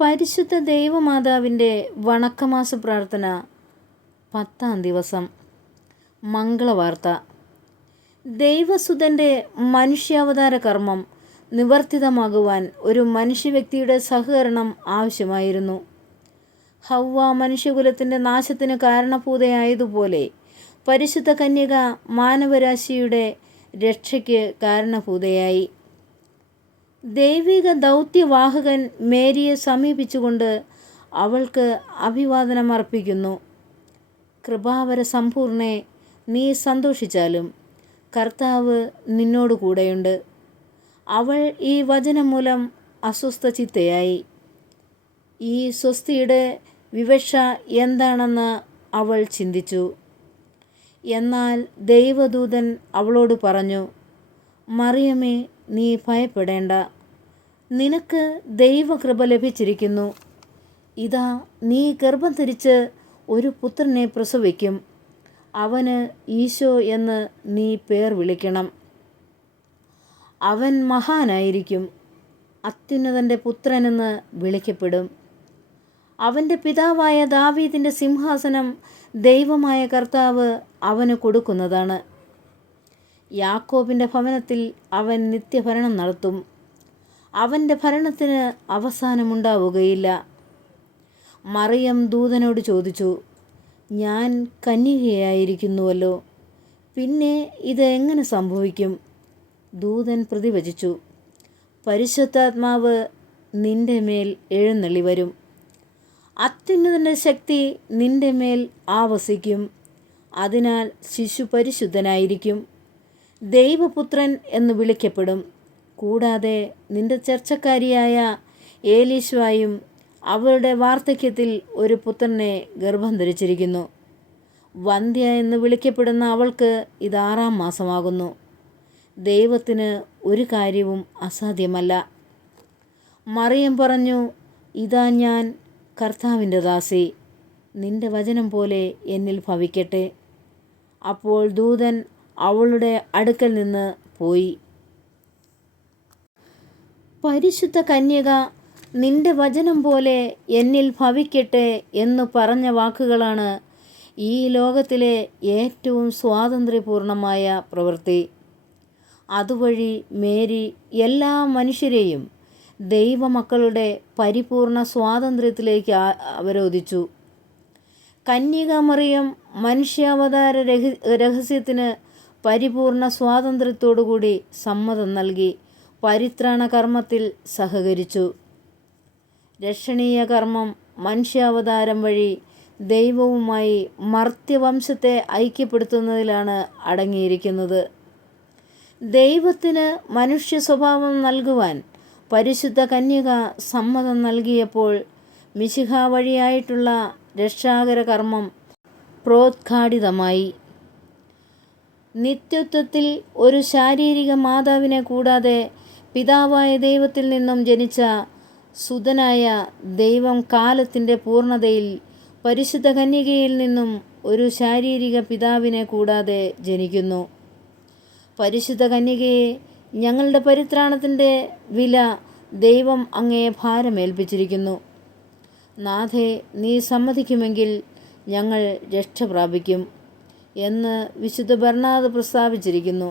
പരിശുദ്ധ ദൈവമാതാവിൻ്റെ വണക്കമാസ പ്രാർത്ഥന 10-ാം ദിവസം. മംഗളവാർത്ത. ദൈവസുതൻ്റെ മനുഷ്യാവതാര കർമ്മം നിവർത്തിതമാകുവാൻ ഒരു മനുഷ്യവ്യക്തിയുടെ സഹകരണം ആവശ്യമായിരുന്നു. ഹവ്വ മനുഷ്യകുലത്തിൻ്റെ നാശത്തിന് കാരണഭൂതയായതുപോലെ പരിശുദ്ധ കന്യക മാനവരാശിയുടെ രക്ഷയ്ക്ക് കാരണഭൂതയായി. ദൈവിക ദൗത്യവാഹകൻ മേരിയെ സമീപിച്ചുകൊണ്ട് അവൾക്ക് അഭിവാദനം അർപ്പിക്കുന്നു. കൃപാവര സമ്പൂർണേ, നീ സന്തോഷിച്ചാലും കർത്താവ് നിന്നോട് കൂടെയുണ്ട്. അവൾ ഈ വചനം മൂലം അസ്വസ്ഥചിത്തയായി. ഈ സ്വസ്തിയുടെ വിവക്ഷ എന്താണെന്ന് അവൾ ചിന്തിച്ചു. എന്നാൽ ദൈവദൂതൻ അവളോട് പറഞ്ഞു, മറിയമേ, നീ ഭയപ്പെടേണ്ട. നിനക്ക് ദൈവകൃപ ലഭിച്ചിരിക്കുന്നു. ഇതാ, നീ ഗർഭം ധരിച്ച് ഒരു പുത്രനെ പ്രസവിക്കും. അവന് ഈശോ എന്ന് നീ പേർ വിളിക്കണം. അവൻ മഹാനായിരിക്കും, അത്യുന്നതൻ്റെ പുത്രനെന്ന് വിളിക്കപ്പെടും. അവൻ്റെ പിതാവായ ദാവീദിൻ്റെ സിംഹാസനം ദൈവമായ കർത്താവ് അവന് കൊടുക്കുന്നതാണ്. യാക്കോബിൻ്റെ ഭവനത്തിൽ അവൻ നിത്യഭരണം നടത്തും. അവൻ്റെ ഭരണത്തിന് അവസാനമുണ്ടാവുകയില്ല. മറിയം ദൂതനോട് ചോദിച്ചു, ഞാൻ കന്യകയായിരിക്കുന്നുവല്ലോ, പിന്നെ ഇത് എങ്ങനെ സംഭവിക്കും? ദൂതൻ പ്രതിവചിച്ചു, പരിശുദ്ധാത്മാവ് നിൻ്റെ മേൽ എഴുന്നള്ളി വരും. അത്യുന്നതൻ്റെ ശക്തി നിൻ്റെ മേൽ ആവസിക്കും. അതിനാൽ ശിശു പരിശുദ്ധനായിരിക്കും, ദൈവപുത്രൻ എന്ന് വിളിക്കപ്പെടും. കൂടാതെ നിന്റെ ചർച്ചക്കാരിയായ ഏലീശ്വായും അവളുടെ വാർദ്ധക്യത്തിൽ ഒരു പുത്രനെ ഗർഭം ധരിച്ചിരിക്കുന്നു. വന്ധ്യ എന്ന് വിളിക്കപ്പെടുന്ന അവൾക്ക് ഇത് 6-ാം മാസമാകുന്നു. ദൈവത്തിന് ഒരു കാര്യവും അസാധ്യമല്ല. മറിയം പറഞ്ഞു, ഇതാ ഞാൻ കർത്താവിൻ്റെ ദാസി, നിന്റെ വചനം പോലെ എന്നിൽ ഭവിക്കട്ടെ. അപ്പോൾ ദൂതൻ അവളുടെ അടുക്കൽ നിന്ന് പോയി. പരിശുദ്ധ കന്യക നിന്റെ വചനം പോലെ എന്നിൽ ഭവിക്കട്ടെ എന്നു പറഞ്ഞ വാക്കുകളാണ് ഈ ലോകത്തിലെ ഏറ്റവും സ്വാതന്ത്ര്യപൂർണമായ പ്രവൃത്തി. അതുവഴി മേരി എല്ലാ മനുഷ്യരെയും ദൈവമക്കളുടെ പരിപൂർണ സ്വാതന്ത്ര്യത്തിലേക്ക് അവരോധിച്ചു. കന്യക മറിയം മനുഷ്യാവതാര രഹസ്യത്തിന് പരിപൂർണ സ്വാതന്ത്ര്യത്തോടുകൂടി സമ്മതം നൽകി പരിത്രാണ കർമ്മത്തിൽ സഹകരിച്ചു. രക്ഷണീയ കർമ്മം മനുഷ്യാവതാരം വഴി ദൈവവുമായി മർത്യവംശത്തെ ഐക്യപ്പെടുത്തുന്നതിലാണ് അടങ്ങിയിരിക്കുന്നത്. ദൈവത്തിന് മനുഷ്യ സ്വഭാവം നൽകുവാൻ പരിശുദ്ധ കന്യക സമ്മതം നൽകിയപ്പോൾ മിശിഹ വഴിയായിട്ടുള്ള രക്ഷാകര കർമ്മം പ്രോദ്ഘാടിതമായി. നിത്യത്വത്തിൽ ഒരു ശാരീരിക മാതാവിനെ കൂടാതെ പിതാവായ ദൈവത്തിൽ നിന്നും ജനിച്ച സുതനായ ദൈവം കാലത്തിൻ്റെ പൂർണ്ണതയിൽ പരിശുദ്ധ കന്യകയിൽ നിന്നും ഒരു ശാരീരിക പിതാവിനെ കൂടാതെ ജനിക്കുന്നു. പരിശുദ്ധ കന്യകയെ, ഞങ്ങളുടെ പരിത്രാണത്തിൻ്റെ വില ദൈവം അങ്ങേ ഭാരമേൽപ്പിച്ചിരിക്കുന്നു. നാഥേ, നീ സമ്മതിക്കുമെങ്കിൽ ഞങ്ങൾ രക്ഷ പ്രാപിക്കും എന്ന് വിശുദ്ധ ബർണാദ് പ്രസ്താവിച്ചിരിക്കുന്നു.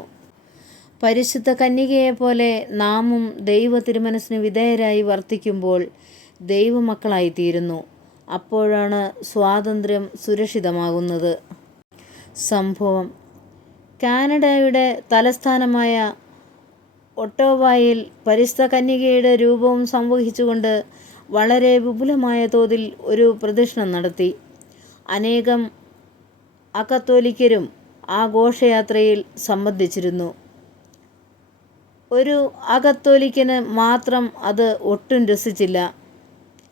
പരിശുദ്ധ കന്യകയെപ്പോലെ നാമും ദൈവ തിരുമനസ്സിന് വിധേയരായി വർത്തിക്കുമ്പോൾ ദൈവമക്കളായിത്തീരുന്നു. അപ്പോഴാണ് സ്വാതന്ത്ര്യം സുരക്ഷിതമാകുന്നത്. സംഭവം: കാനഡയുടെ തലസ്ഥാനമായ ഒട്ടോവായിൽ പരിശുദ്ധ കന്യകയുടെ രൂപവും സംവഹിച്ചുകൊണ്ട് വളരെ വിപുലമായ തോതിൽ ഒരു പ്രദക്ഷിണം നടത്തി. അനേകം അകത്തോലിക്കരും ആ ഘോഷയാത്രയിൽ സംബന്ധിച്ചിരുന്നു. ഒരു അകത്തോലിക്കന് മാത്രം അത് ഒട്ടും രസിച്ചില്ല.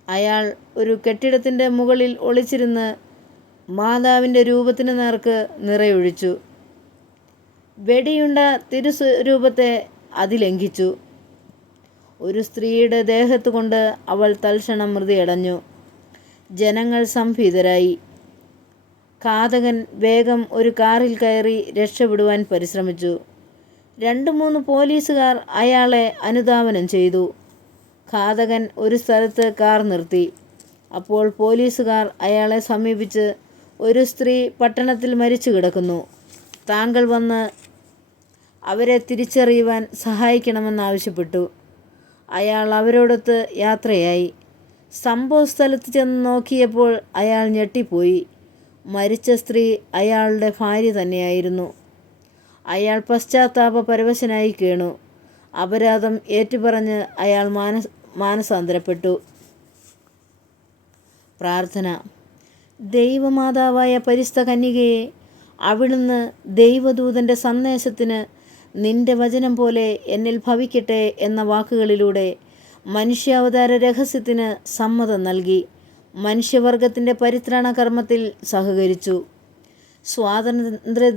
അയാൾ ഒരു കെട്ടിടത്തിൻ്റെ മുകളിൽ ഒളിച്ചിരുന്ന് മാതാവിൻ്റെ രൂപത്തിന് നേർക്ക് നിറയൊഴിച്ചു. വെടിയുണ്ട തിരുസ്വരൂപത്തെ അതിലംഘിച്ചു. ഒരു സ്ത്രീയുടെ ദേഹത്ത് കൊണ്ട് അവൾ തൽക്ഷണം മൃതിയടഞ്ഞു. ജനങ്ങൾ സംഭീതരായി. ഘാതകൻ വേഗം ഒരു കാറിൽ കയറി രക്ഷപ്പെടുവാൻ പരിശ്രമിച്ചു. 2-3 പോലീസുകാർ അയാളെ അനുധാവനം ചെയ്തു. ഘാതകൻ ഒരു സ്ഥലത്ത് കാർ നിർത്തി. അപ്പോൾ പോലീസുകാർ അയാളെ സമീപിച്ച്, ഒരു സ്ത്രീ പട്ടണത്തിൽ മരിച്ചു കിടക്കുന്നു, താങ്കൾ വന്ന് അവരെ തിരിച്ചറിയുവാൻ സഹായിക്കണമെന്നാവശ്യപ്പെട്ടു. അയാൾ അവരോടൊത്ത് യാത്രയായി. സംഭവ സ്ഥലത്ത് ചെന്ന് നോക്കിയപ്പോൾ അയാൾ ഞെട്ടിപ്പോയി. മരിച്ച സ്ത്രീ അയാളുടെ ഭാര്യ തന്നെയായിരുന്നു. അയാൾ പശ്ചാത്താപപരവശനായി വീണു. അപരാധം ഏറ്റുപറഞ്ഞ് അയാൾ മാനസാന്തരപ്പെട്ടു. പ്രാർത്ഥന. ദൈവമാതാവായ പരിശുദ്ധ കന്യകയെ, അവിടുന്ന് ദൈവദൂതൻ്റെ സന്ദേശത്തിന് നിന്റെ വചനം പോലെ എന്നിൽ ഭവിക്കട്ടെ എന്ന വാക്കുകളിലൂടെ മനുഷ്യാവതാര രഹസ്യത്തിന് സമ്മതം നൽകി മനുഷ്യവർഗത്തിൻ്റെ പരിത്രാണ കർമ്മത്തിൽ സഹകരിച്ചു. സ്വാതന്ത്ര്യ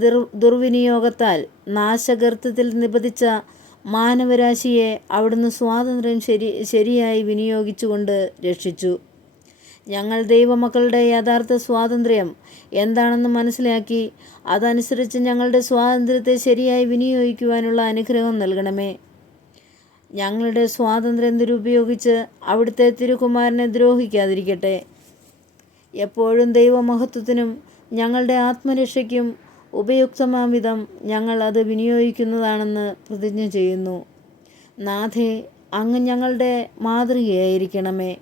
ദുർവിനിയോഗത്താൽ നാശഗർത്തത്തിൽ നിപതിച്ച മാനവരാശിയെ അവിടുന്ന് സ്വാതന്ത്ര്യം ശരിയായി വിനിയോഗിച്ചുകൊണ്ട് രക്ഷിച്ചു. ഞങ്ങൾ ദൈവമക്കളുടെ യഥാർത്ഥ സ്വാതന്ത്ര്യം എന്താണെന്ന് മനസ്സിലാക്കി അതനുസരിച്ച് ഞങ്ങളുടെ സ്വാതന്ത്ര്യത്തെ ശരിയായി വിനിയോഗിക്കുവാനുള്ള അനുഗ്രഹം നൽകണമേ. ഞങ്ങളുടെ സ്വാതന്ത്ര്യം ദുരുപയോഗിച്ച് അവിടുത്തെ തിരുക്കുമാരനെ ദ്രോഹിക്കാതിരിക്കട്ടെ. എപ്പോഴും ദൈവമഹത്വത്തിനും ഞങ്ങളുടെ ആത്മരക്ഷയ്ക്കും ഉപയുക്തമാം വിധം ഞങ്ങൾ അത് വിനിയോഗിക്കുന്നതാണെന്ന് പ്രതിജ്ഞ ചെയ്യുന്നു. നാഥേ, അങ്ങ് ഞങ്ങളുടെ മാതൃകയായിരിക്കണമേ.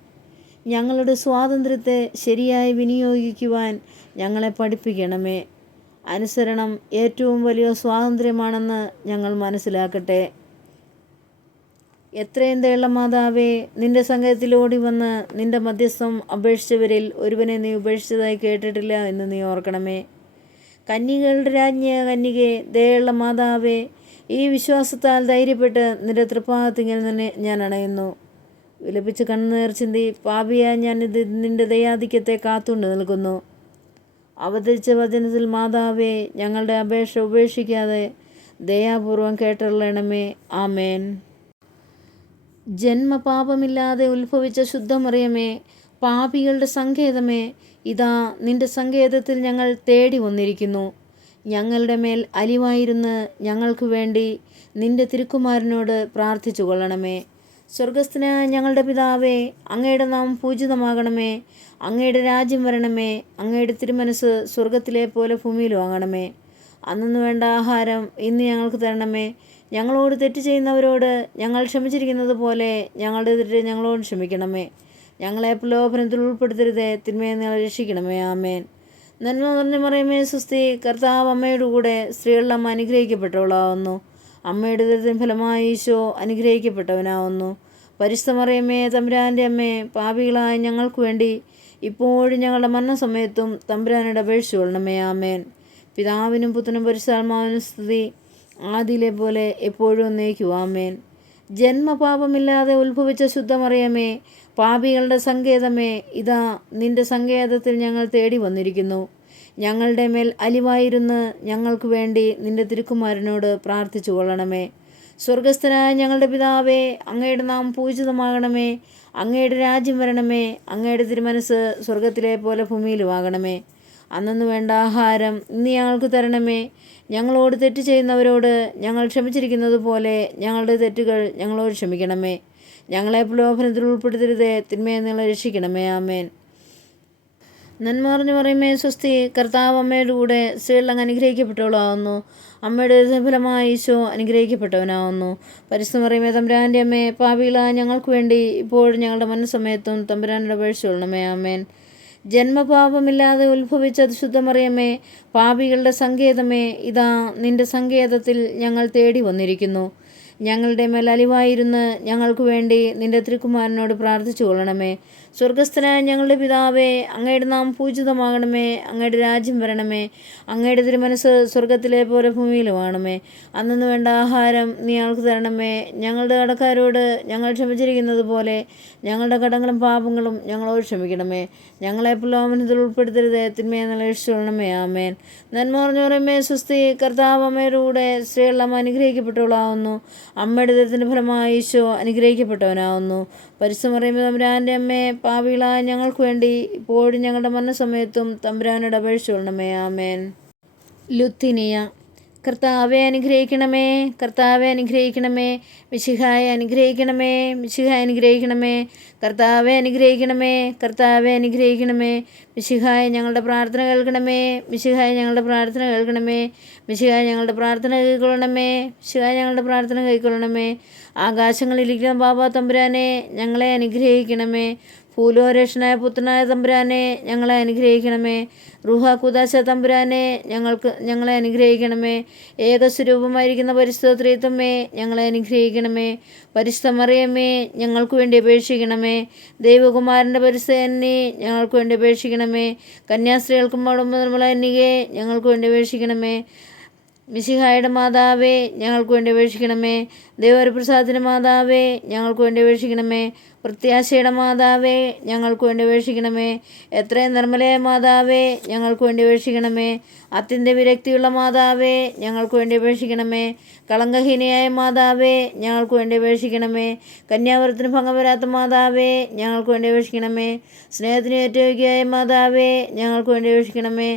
ഞങ്ങളുടെ സ്വാതന്ത്ര്യത്തെ ശരിയായി വിനിയോഗിക്കുവാൻ ഞങ്ങളെ പഠിപ്പിക്കണമേ. അനുസരണം ഏറ്റവും വലിയ സ്വാതന്ത്ര്യമാണെന്ന് ഞങ്ങൾ മനസ്സിലാക്കട്ടെ. എത്രയും ദയുള്ള മാതാവേ, നിന്റെ സംഘത്തിൽ ഓടി വന്ന് നിന്റെ മധ്യസ്ഥം അപേക്ഷിച്ചവരിൽ ഒരുവനെ നീ ഉപേക്ഷിച്ചതായി കേട്ടിട്ടില്ല എന്ന് നീ ഓർക്കണമേ. കന്യകളുടെ രാജ്ഞിയ കന്യകേ, ദയുള്ള മാതാവേ, ഈ വിശ്വാസത്താൽ ധൈര്യപ്പെട്ട് നിന്റെ തൃപ്പാദത്തിങ്കിൽ നിന്ന് ഞാൻ അണയുന്നു. വിലപിച്ച് കണ്ണുനീർ ചിന്തി പാപിയായ ഞാൻ നിന്റെ ദയാധിക്യത്തെ കാത്തുകൊണ്ട് നിൽക്കുന്നു. അവതരിച്ച വചനത്തിൽ മാതാവേ, ഞങ്ങളുടെ അപേക്ഷ ഉപേക്ഷിക്കാതെ ദയാപൂർവം കേട്ടറിയണമേ. ആമേൻ. ജന്മപാപമില്ലാതെ ഉത്ഭവിച്ച ശുദ്ധമറിയമേ, പാപികളുടെ സങ്കേതമേ, ഇതാ നിന്റെ സങ്കേതത്തിൽ ഞങ്ങൾ തേടി വന്നിരിക്കുന്നു. ഞങ്ങളുടെ മേൽ അലിവായിരുന്ന് ഞങ്ങൾക്ക് വേണ്ടി നിന്റെ തിരുക്കുമാരനോട് പ്രാർത്ഥിച്ചു കൊള്ളണമേ. സ്വർഗസ്ഥനായ ഞങ്ങളുടെ പിതാവേ, അങ്ങയുടെ നാമം പൂജിതമാകണമേ. അങ്ങയുടെ രാജ്യം വരണമേ. അങ്ങയുടെ തിരുമനസ് സ്വർഗത്തിലെ പോലെ ഭൂമിയിലും ആകണമേ. അന്നു വേണ്ട ആഹാരം ഇന്ന് ഞങ്ങൾക്ക് തരണമേ. ഞങ്ങളോട് തെറ്റ് ചെയ്യുന്നവരോട് ഞങ്ങൾ ക്ഷമിച്ചിരിക്കുന്നത് പോലെ ഞങ്ങളുടെ തെറ്റ് ഞങ്ങളോട് ക്ഷമിക്കണമേ. ഞങ്ങളെ പ്രലോഭനത്തിൽ ഉൾപ്പെടുത്തരുതേ, തിന്മയെ ഞങ്ങളെ രക്ഷിക്കണമേ. ആമേൻ. നന്മ നിറഞ്ഞ മറിയമേ, സ്വസ്തി, കർത്താവ് അങ്ങയുടെ കൂടെ സ്ത്രീകളെല്ലാം അനുഗ്രഹിക്കപ്പെട്ടവളാവുന്നു. അമ്മയുടെ ഉദരത്തിൻ ഫലമായി ഈശോ അനുഗ്രഹിക്കപ്പെട്ടവനാവുന്നു. പരിശുദ്ധ മറിയമേ, തമ്പുരാൻ്റെ അമ്മേ, പാപികളായ ഞങ്ങൾക്ക് വേണ്ടി ഇപ്പോഴും ഞങ്ങളുടെ മരണസമയത്തും തമ്പുരാനോട് അപേക്ഷിച്ചു കൊള്ളണമേ. ആമേൻ. പിതാവിനും പുത്രനും പരിശുദ്ധാത്മാവിനും സ്തുതി, ആദിയിലെ പോലെ എപ്പോഴും എന്നേക്കും. ആമേൻ. ജന്മപാപമില്ലാതെ ഉത്ഭവിച്ച ശുദ്ധമറിയമേ, പാപികളുടെ സങ്കേതമേ, ഇതാ നിന്റെ സങ്കേതത്തിൽ ഞങ്ങൾ തേടി വന്നിരിക്കുന്നു. ഞങ്ങളുടെ മേൽ അലിവായിരുന്ന് ഞങ്ങൾക്ക് വേണ്ടി നിന്റെ തിരുക്കുമാരനോട് പ്രാർത്ഥിച്ചു കൊള്ളണമേ. സ്വർഗസ്ഥനായ ഞങ്ങളുടെ പിതാവേ, അങ്ങയുടെ നാമം പൂജിതമാകണമേ. അങ്ങയുടെ രാജ്യം വരണമേ. അങ്ങയുടെ തിരുമനസ് സ്വർഗത്തിലെ പോലെ ഭൂമിയിലുമാകണമേ. അന്നു വേണ്ട ആഹാരം ഇന്ന് ഞങ്ങൾക്ക് തരണമേ. ഞങ്ങളോട് തെറ്റ് ചെയ്യുന്നവരോട് ഞങ്ങൾ ക്ഷമിച്ചിരിക്കുന്നത് പോലെ ഞങ്ങളുടെ തെറ്റുകൾ ഞങ്ങളോട് ക്ഷമിക്കണമേ. ഞങ്ങളെ പ്രലോഭനത്തിൽ ഉൾപ്പെടുത്തരുതേ, തിന്മയെ ഞങ്ങളെ രക്ഷിക്കണമേ. ആമേൻ. നന്മ നിറഞ്ഞ മറിയമേ, സ്വസ്തി, കർത്താവ് അങ്ങയുടെ കൂടെ സ്ത്രീകൾ അങ്ങ് അനുഗ്രഹിക്കപ്പെട്ടവളാവുന്നു. അമ്മയുടെ ഫലമായി ഈശോ അനുഗ്രഹിക്കപ്പെട്ടവനാവുന്നു. പരിശുദ്ധ മറിയമേ, തമ്പുരാൻ്റെ അമ്മേ, പാപികളായ ഞങ്ങൾക്ക് വേണ്ടി ഇപ്പോഴും ഞങ്ങളുടെ മരണസമയത്തും തമ്പുരാനോട് അപേക്ഷിച്ചു കൊള്ളണമേ. ആമേൻ. ജന്മപാപമില്ലാതെ ഉത്ഭവിച്ച ശുദ്ധമറിയമേ, പാപികളുടെ സങ്കേതമേ, ഇതാ നിന്റെ സങ്കേതത്തിൽ ഞങ്ങൾ തേടി വന്നിരിക്കുന്നു. ഞങ്ങളുടെ മേൽ അലിവായിരുന്ന് ഞങ്ങൾക്ക് വേണ്ടി നിന്റെ തിരുക്കുമാരനോട് പ്രാർത്ഥിച്ചു കൊള്ളണമേ. സ്വർഗസ്ഥനായ ഞങ്ങളുടെ പിതാവേ, അങ്ങയുടെ നാമം പൂജിതമാകണമേ. അങ്ങയുടെ രാജ്യം വരണമേ. അങ്ങയുടെ തിരുമനസ് സ്വർഗത്തിലെ പോലെ ഭൂമിയിലുമാണമേ. അന്നു വേണ്ട ആഹാരം നീ ഞങ്ങൾക്ക് തരണമേ. ഞങ്ങളുടെ കടക്കാരോട് ഞങ്ങൾ ക്ഷമിച്ചിരിക്കുന്നത് പോലെ ഞങ്ങളുടെ കടങ്ങളും പാപങ്ങളും ഞങ്ങളോട് ക്ഷമിക്കണമേ. ഞങ്ങളെ പ്രലോഭനത്തിൽ ഉൾപ്പെടുത്തരുതേ, തിന്മയെ ഞങ്ങളെ രക്ഷിച്ചു കൊള്ളണമേ. ആമേൻ. നന്മ നിറഞ്ഞ മറിയമേ, സ്വസ്തി, കർത്താവ് അങ്ങയുടെ കൂടെ സ്ത്രീകളെല്ലാം അനുഗ്രഹിക്കപ്പെട്ടവളാവുന്നു. അമ്മയുടെ ഉദരത്തിൻ്റെ ഫലമായി ഈശോ അനുഗ്രഹിക്കപ്പെട്ടവനാവുന്നു. പരിശുദ്ധ മറിയമേ, തമ്പുരാൻ്റെ അമ്മേ, പാപികളായ ഞങ്ങൾക്ക് വേണ്ടി ഇപ്പോഴും ഞങ്ങളുടെ മരണസമയത്തും തമ്പുരാനോട് അപേക്ഷിച്ചു കൊള്ളണമേ. ആമേൻ. ലുത്തിനിയ. കർത്താവെ അനുഗ്രഹിക്കണമേ, കർത്താവെ അനുഗ്രഹിക്കണമേ. മിശിഹായെ അനുഗ്രഹിക്കണമേ, മിശിഹായെ അനുഗ്രഹിക്കണമേ. കർത്താവെ അനുഗ്രഹിക്കണമേ, കർത്താവെ അനുഗ്രഹിക്കണമേ. മിശിഹായെ ഞങ്ങളുടെ പ്രാർത്ഥന കേൾക്കണമേ, മിശിഹായെ ഞങ്ങളുടെ പ്രാർത്ഥന കേൾക്കണമേ. മിശിഹായെ ഞങ്ങളുടെ പ്രാർത്ഥന കൈക്കൊള്ളണമേ, മിശിഹായെ ഞങ്ങളുടെ പ്രാർത്ഥന കൈക്കൊള്ളണമേ. ആകാശങ്ങളിലിരിക്കുന്ന ബാബാ തമ്പുരാനെ ഞങ്ങളെ അനുഗ്രഹിക്കണമേ. ഭൂലോരക്ഷനായ പുത്രനായ തമ്പുരാനെ ഞങ്ങളെ അനുഗ്രഹിക്കണമേ. റുഹ കുദാശ തമ്പുരാനെ ഞങ്ങളെ അനുഗ്രഹിക്കണമേ. ഏകസ്വരൂപമായിരിക്കുന്ന പരിശുദ്ധ ത്രിത്വമേ ഞങ്ങളെ അനുഗ്രഹിക്കണമേ. പരിശുദ്ധ മറിയമ്മേ ഞങ്ങൾക്ക് വേണ്ടി അപേക്ഷിക്കണമേ. ദൈവകുമാരൻ്റെ പരിശുദ്ധ ഞങ്ങൾക്ക് വേണ്ടി അപേക്ഷിക്കണമേ. കന്യാസ്ത്രീകൾക്കും നിർമ്മലകന്യകേ ഞങ്ങൾക്ക് വേണ്ടി അപേക്ഷിക്കണമേ. മിശിഹായുടെ മാതാവേ ഞങ്ങൾക്ക് വേണ്ടി അപേക്ഷിക്കണമേ. ദൈവപ്രസാദത്തിൻ്റെ മാതാവേ ഞങ്ങൾക്ക് വേണ്ടി അപേക്ഷിക്കണമേ. പ്രത്യാശയുടെ മാതാവേ ഞങ്ങൾക്ക് വേണ്ടി അപേക്ഷിക്കണമേ. എത്രയും നിർമ്മലയായ മാതാവേ ഞങ്ങൾക്ക് വേണ്ടി അപേക്ഷിക്കണമേ. അത്യന്ത വിരക്തിയുള്ള മാതാവേ ഞങ്ങൾക്ക് വേണ്ടി അപേക്ഷിക്കണമേ. കളങ്കഹീനയായ മാതാവേ ഞങ്ങൾക്ക് വേണ്ടി അപേക്ഷിക്കണമേ. കന്യാവ്രതത്തിന് ഭംഗം വരാത്ത മാതാവേ ഞങ്ങൾക്ക് വേണ്ടി അപേക്ഷിക്കണമേ. സ്നേഹത്തിന് ഏറ്റവുകയായ മാതാവേ ഞങ്ങൾക്ക് വേണ്ടി അപേക്ഷിക്കണമേ.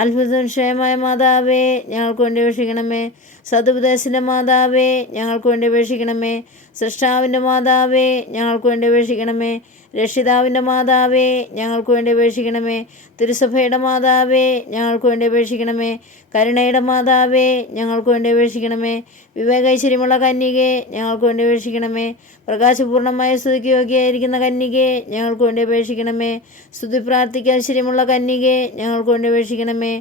അത്ഭുതനിശ്ചയമായ മാതാവേ ഞങ്ങൾക്ക് വേണ്ടി അപേക്ഷിക്കണമേ. സതുപദേശത്തിൻ്റെ മാതാവേ ഞങ്ങൾക്ക് വേണ്ടി അപേക്ഷിക്കണമേ. സൃഷ്ടാവിൻ്റെ മാതാവേ ഞങ്ങൾക്ക് വേണ്ടി അപേക്ഷിക്കണമേ. രക്ഷിതാവിൻ്റെ മാതാവേ ഞങ്ങൾക്ക് വേണ്ടി അപേക്ഷിക്കണമേ. തിരുസഭയുടെ മാതാവേ ഞങ്ങൾക്ക് വേണ്ടി അപേക്ഷിക്കണമേ. കരുണയുടെ മാതാവേ ഞങ്ങൾക്ക് വേണ്ടി അപേക്ഷിക്കണമേ. വിവേകൈശ്വര്യമുള്ള കന്യകെ ഞങ്ങൾക്ക് വേണ്ടി അപേക്ഷിക്കണമേ. പ്രകാശപൂർണമായ സ്തുതിക്ക് യോഗ്യയായിരിക്കുന്ന കന്യകെ ഞങ്ങൾക്ക് വേണ്ടി അപേക്ഷിക്കണമേ. സ്തുതി പ്രാർത്ഥിക്കാൻ ഐശ്വര്യമുള്ള കന്യകെ ഞങ്ങൾക്ക് വേണ്ടി അപേക്ഷിക്കണമേ.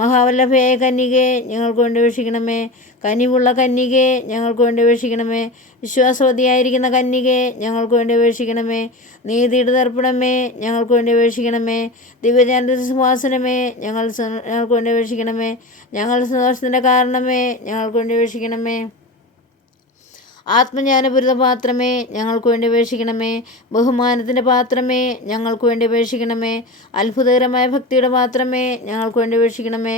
മഹാവല്ലഭയായ കന്യകെ ഞങ്ങൾക്ക് വേണ്ടി അപേക്ഷിക്കണമേ. കനിവുള്ള കന്യകെ ഞങ്ങൾക്ക് വേണ്ടി അപേക്ഷിക്കണമേ. വിശ്വാസവതിയായിരിക്കുന്ന കന്യകെ ഞങ്ങൾക്ക് വേണ്ടി അപേക്ഷിക്കണമേ. നീതിയുടെ ദർപ്പണമേ ഞങ്ങൾക്ക് വേണ്ടി അപേക്ഷിക്കണമേ. ദിവ്യജാന സിംഹാസനമേ ഞങ്ങൾക്ക് വേണ്ടി അപേക്ഷിക്കണമേ. ഞങ്ങളുടെ സന്തോഷത്തിൻ്റെ കാരണമേ ഞങ്ങൾക്ക് വേണ്ടി അപേക്ഷിക്കണമേ. ആത്മജ്ഞാനപൂരിത പാത്രമേ ഞങ്ങൾക്ക് വേണ്ടി അപേക്ഷിക്കണമേ. ബഹുമാനത്തിൻ്റെ പാത്രമേ ഞങ്ങൾക്ക് വേണ്ടി അപേക്ഷിക്കണമേ. അത്ഭുതകരമായ ഭക്തിയുടെ പാത്രമേ ഞങ്ങൾക്ക് വേണ്ടി അപേക്ഷിക്കണമേ.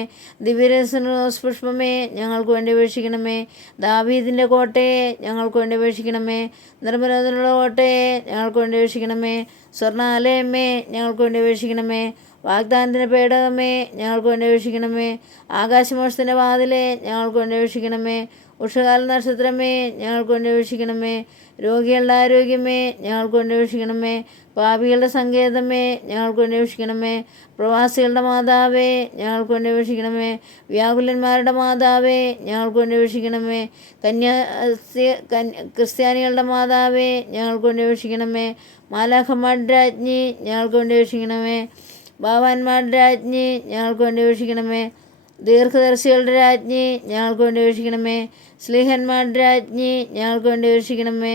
ദിവ്യരസപുഷ്പമേ ഞങ്ങൾക്ക് വേണ്ടി അപേക്ഷിക്കണമേ. ദാവീദിൻ്റെ കോട്ടയെ ഞങ്ങൾക്ക് വേണ്ടി അപേക്ഷിക്കണമേ. നിർമ്മലത്തിനുള്ള കോട്ടയെ ഞങ്ങൾക്ക് വേണ്ടി അപേക്ഷിക്കണമേ. സ്വർണ്ണാലയമേ ഞങ്ങൾക്ക് വേണ്ടി അപേക്ഷിക്കണമേ. വാഗ്ദാനത്തിൻ്റെ പേടകമേ ഞങ്ങൾക്ക് വേണ്ടി അപേക്ഷിക്കണമേ. ആകാശമോക്ഷത്തിൻ്റെ വാതിലെ ഞങ്ങൾക്ക് വേണ്ടി അപേക്ഷിക്കണമേ. ഉഷകാല നക്ഷത്രമേ ഞങ്ങൾക്ക് വേണ്ടി അപേക്ഷിക്കണമേ. രോഗികളുടെ ആരോഗ്യമേ ഞങ്ങൾക്ക് വേണ്ടി അപേക്ഷിക്കണമേ. പാപികളുടെ സങ്കേതമേ ഞങ്ങൾക്ക് വേണ്ടി അപേക്ഷിക്കണമേ. പ്രവാസികളുടെ മാതാവേ ഞങ്ങൾക്ക് വേണ്ടി അപേക്ഷിക്കണമേ. വ്യാകുലന്മാരുടെ മാതാവേ ഞങ്ങൾക്ക് വേണ്ടി അപേക്ഷിക്കണമേ. ക്രിസ്ത്യാനികളുടെ മാതാവേ ഞങ്ങൾക്ക് വേണ്ടി അപേക്ഷിക്കണമേ. മാലാഖമാരുടെ രാജ്ഞി ഞങ്ങൾക്ക് വേണ്ടി അപേക്ഷിക്കണമേ. ഭാവാന്മാരുടെ രാജ്ഞി ഞങ്ങൾക്ക് വേണ്ടി അപേക്ഷിക്കണമേ. ദീർഘദർശികളുടെ രാജ്ഞി ഞങ്ങൾക്ക് വേണ്ടി അപേക്ഷിക്കണമേ. സ്ലീഹന്മാരുടെ രാജ്ഞി ഞങ്ങൾക്ക് വേണ്ടി അപേക്ഷിക്കണമേ.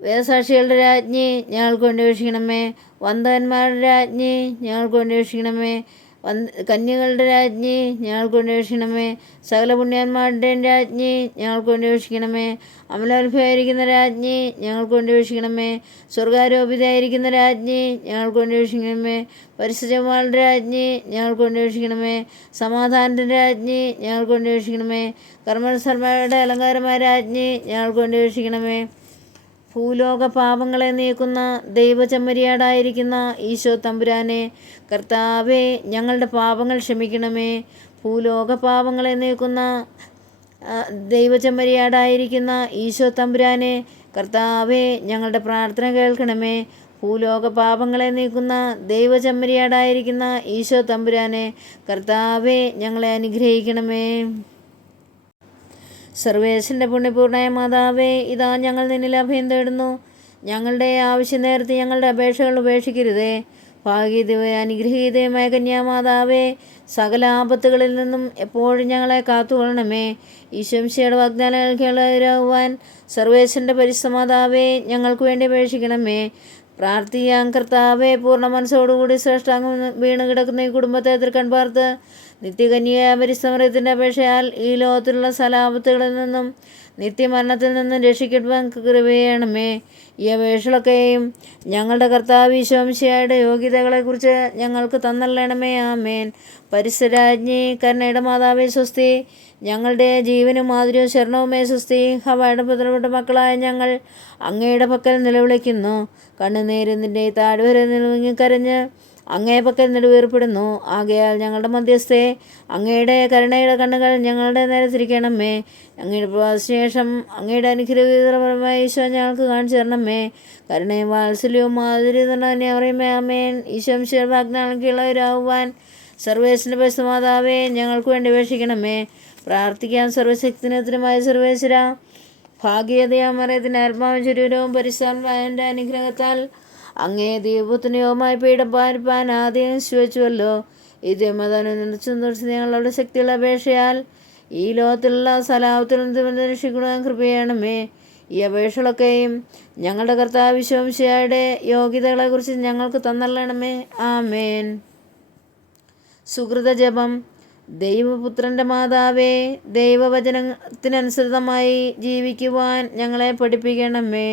വേദസാക്ഷികളുടെ രാജ്ഞി ഞങ്ങൾക്ക് വേണ്ടി അപേക്ഷിക്കണമേ. വന്ദകന്മാരുടെ രാജ്ഞി ഞങ്ങൾക്ക് വേണ്ടി അപേക്ഷിക്കണമേ. കന്യകളുടെ രാജ്ഞി ഞങ്ങൾക്ക് വേണ്ടി അപേക്ഷിക്കണമേ. സകല പുണ്യന്മാരുടെയും രാജ്ഞി ഞങ്ങൾക്ക് വേണ്ടി അപേക്ഷിക്കണമേ. അമലോത്ഭവമായിരിക്കുന്ന രാജ്ഞി ഞങ്ങൾക്ക് വേണ്ടി അപേക്ഷിക്കണമേ. സ്വർഗാരോപിതയായിരിക്കുന്ന രാജ്ഞി ഞങ്ങൾക്ക് വേണ്ടി അപേക്ഷിക്കണമേ. പരിശുദ്ധന്മാരുടെ രാജ്ഞി ഞങ്ങൾക്ക് വേണ്ടി അപേക്ഷിക്കണമേ. സമാധാനത്തിൻ്റെ രാജ്ഞി ഞങ്ങൾക്ക് വേണ്ടി അപേക്ഷിക്കണമേ. കർമ്മസർമ്മയുടെ അലങ്കാരമായ രാജ്ഞി ഞങ്ങൾക്ക് വേണ്ടി അപേക്ഷിക്കണമേ. ഭൂലോക പാപങ്ങളെ നീക്കുന്ന ദൈവചമ്മരിയാടായിരിക്കുന്ന ഈശോ തമ്പുരാനെ, കർത്താവേ ഞങ്ങളുടെ പാപങ്ങൾ ക്ഷമിക്കണമേ. ഭൂലോക പാപങ്ങളെ നീക്കുന്ന ദൈവചമ്മരിയാടായിരിക്കുന്ന ഈശോ തമ്പുരാനെ, കർത്താവേ ഞങ്ങളുടെ പ്രാർത്ഥന കേൾക്കണമേ. ഭൂലോക പാപങ്ങളെ നീക്കുന്ന ദൈവചമ്മരിയാടായിരിക്കുന്ന ഈശോ തമ്പുരാനെ, കർത്താവേ ഞങ്ങളെ അനുഗ്രഹിക്കണമേ. സർവേശ്വരൻ്റെ പുണ്യപൂർണ്ണയ മാതാവേ, ഇതാ ഞങ്ങൾ നിന്നിൽ അഭയം തേടുന്നു. ഞങ്ങളുടെ ആവശ്യം നേരത്തെ ഞങ്ങളുടെ അപേക്ഷകൾ ഉപേക്ഷിക്കരുതേ. ഭാഗ്യദേവ അനുഗ്രഹീതയുമായ കന്യാമാതാവേ, സകല ആപത്തുകളിൽ നിന്നും എപ്പോഴും ഞങ്ങളെ കാത്തുകൊള്ളണമേ. ഈശോമിശിയുടെ വാഗ്ദാനങ്ങൾക്കുള്ളവരാകുവാൻ സർവേശ്വരൻ്റെ പരിശുദ്ധമാതാവേ ഞങ്ങൾക്ക് വേണ്ടി അപേക്ഷിക്കണമേ. പ്രാർത്ഥിയാം കർത്താവേ, പൂർണ്ണ മനസ്സോടുകൂടി ശ്രേഷ്ഠാംഗം വീണ് കിടക്കുന്ന ഈ കുടുംബത്തെ തൃക്കൺ പാർത്ത് നിത്യകന്യകയായ പരിസമരത്തിൻ്റെ അപേക്ഷയാൽ ഈ ലോകത്തിലുള്ള സലാപത്തുകളിൽ നിന്നും നിത്യമരണത്തിൽ നിന്നും രക്ഷിക്കുവാൻ കൃപയണമേ. ഈ അപേക്ഷകളൊക്കെയും ഞങ്ങളുടെ കർത്താവ് ഈശോമിശിഹായുടെ യോഗ്യതകളെക്കുറിച്ച് ഞങ്ങൾക്ക് തന്നള്ളണമേ. ആമേൻ. പരിശുദ്ധരാജ്ഞി കരുണയുടെ മാതാവേ സ്വസ്തി. ഞങ്ങളുടെ ജീവനും മാധുര്യവും ശരണവുമേ സ്വസ്തി. ഹവ്വായുടെ പുത്രപ്പെട്ട മക്കളായ ഞങ്ങൾ അങ്ങയുടെ പക്കൽ നിലവിളിക്കുന്നു. കണ്ണുനീര് നിൻ്റെ താഴ്വര നിലവിങ്ങിക്കരഞ്ഞ് അങ്ങേ പക്കൽ നെടുവേർപ്പെടുന്നു. ആകയാൽ ഞങ്ങളുടെ മധ്യസ്ഥെ അങ്ങയുടെ കരുണയുടെ കണ്ണുകൾ ഞങ്ങളുടെ നേരെ തിരിക്കണമേ. അങ്ങയുടെ പ്രവാസശേഷം അങ്ങയുടെ അനുഗ്രഹീതപരമായ ഈശോ ഞങ്ങൾക്ക് കാണിച്ചു തരണമേ. കരുണയും വാത്സല്യവും മാധുര്യ അറിയമേ. ആമേൻ. ഈശോ വാഗ്ദാനങ്ങളാവുവാൻ സർവേശ്വരൻ്റെ പരിശുദ്ധമാതാവേ ഞങ്ങൾക്ക് വേണ്ടി അപേക്ഷിക്കണമേ. പ്രാർത്ഥിക്കാം. സർവശക്തിനത്തിനുമായ സർവേശ്വര, ഭാഗ്യതയാമറയത്തിൻ്റെ ആത്മാവും ശരീരവും പരിശുദ്ധാത്മാവിൻ്റെ അനുഗ്രഹത്താൽ അങ്ങേ ദൈവത്തിനുമായി പീഡപ്പാൻ ആദ്യം ശുവച്ചുവല്ലോ. ഇത് മതനുസരിച്ച് ഞങ്ങളുടെ ശക്തിയുള്ള അപേക്ഷയാൽ ഈ ലോകത്തിലുള്ള സലാപത്തിൽ നിന്ന് രക്ഷിക്കുവാൻ കൃപ ചെയ്യണമേ. ഈ അപേക്ഷകളൊക്കെയും ഞങ്ങളുടെ കർത്താവ് വിശ്വംശിയായുടെ യോഗ്യതകളെക്കുറിച്ച് ഞങ്ങൾക്ക് തന്നള്ളണമേ. ആമേൻ. സുകൃത ജപം. ദൈവപുത്രൻ്റെ മാതാവേ, ദൈവവചനത്തിനനുസൃതമായി ജീവിക്കുവാൻ ഞങ്ങളെ പഠിപ്പിക്കണമേ.